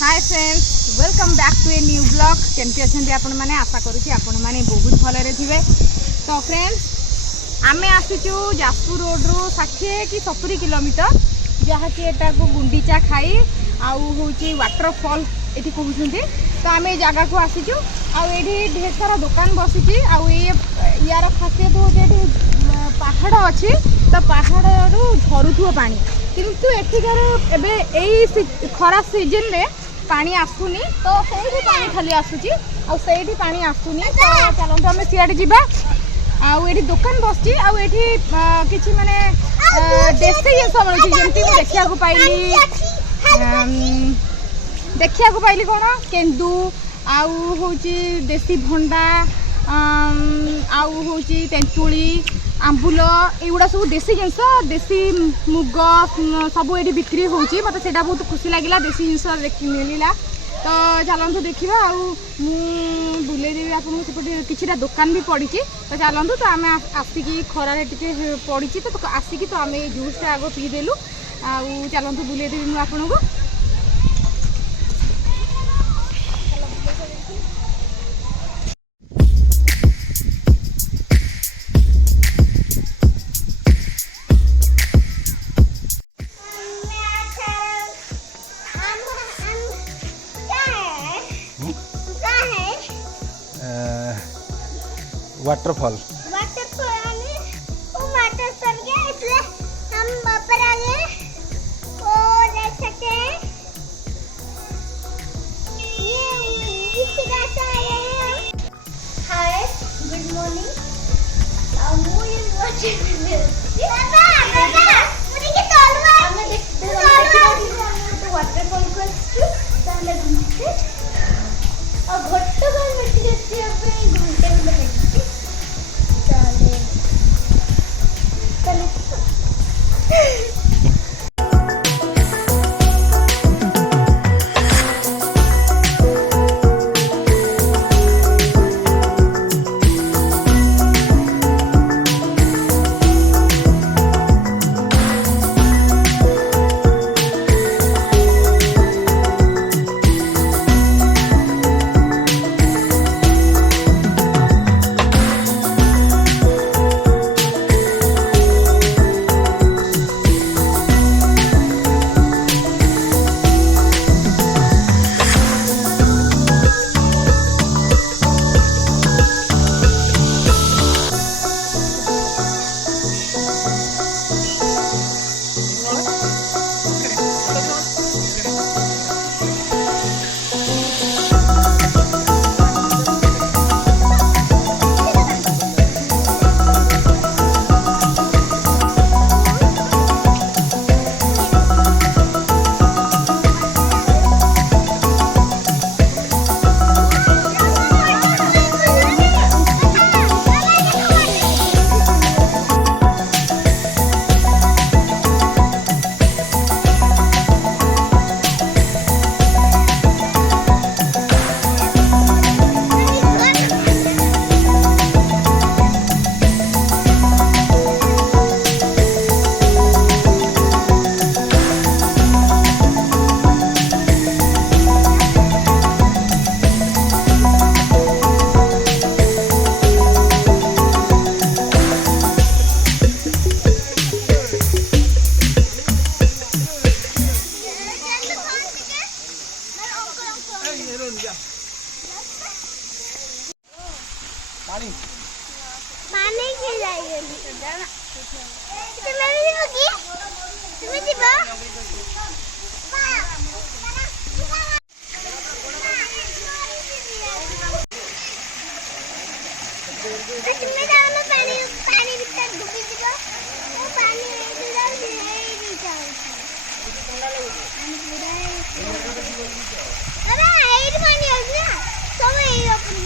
Hi friends, welcome back to a new blog. केमती अच्छा आपण मैंने आशा करुँच आपण मैंने बहुत भलरे थे। तो फ्रेंड्स आम आसीचु जाजपुर रोड रु 60 कि 70 किलोमीटर जहाँकि एटा को गुंडीचा खाई आउ हूँ वाटरफॉल ये कहते। तो आम जगह को आसीचु आठी ढेर सारा दुकान बसी यार खासियत हूँ पहाड़ अच्छी। तो पहाड़ झरुथुव पानी किंतु एठिकार एबे खरा सीजन रे पानी आसुनी। तो से पानी खाली आसूची आठी पानी आसुनी। तो चलते आम सियाड़े जावा आठी दुकान बसची आठी माने देसी जिन मिलूँ जमी देखा पाइली कौन केन्दू आउ हूँ देसी भंडा आउ हूँ तेंतुली आंबुल युवा सब देसी जिनस देसी मुग सब ये बिक्री होची। मत से बहुत खुशी लगे देसी जिनस मिलला। तो चलतु देखा बुलेदेवी आपको सेपटे किसी दुकान भी पड़ी। तो चलतु तो आम आसिकी खरारे टे पड़ी तो आसिकी तो आम जूसटा आग पीदेलु चलतु बुलेदेवी मुझे आपन को। वाटरफॉल इसलिए हम ऊपर आ गए और देख सकते हैं ये इसी रास्ते आए हैं। हाय गुड मॉर्निंग मुझे के तलवा हमें देखते तो वाटरफॉल को और घट्ट कर मिट्टी देखते अपने घंटे में बैठते पानी के जाइए तुम्हें भी होगी तुम्हें जीवा तुम्हें जाना पानी पानी भीतर डूबी जीवा वो पानी इधर नहीं जाओ अरे ये पानी है ना सब ये अपन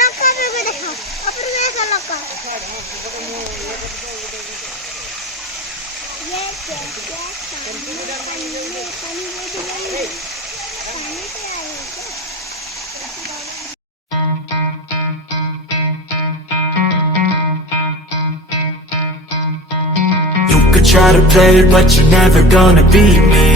लका देखो अपन लका You could try to play, but you're never gonna beat me.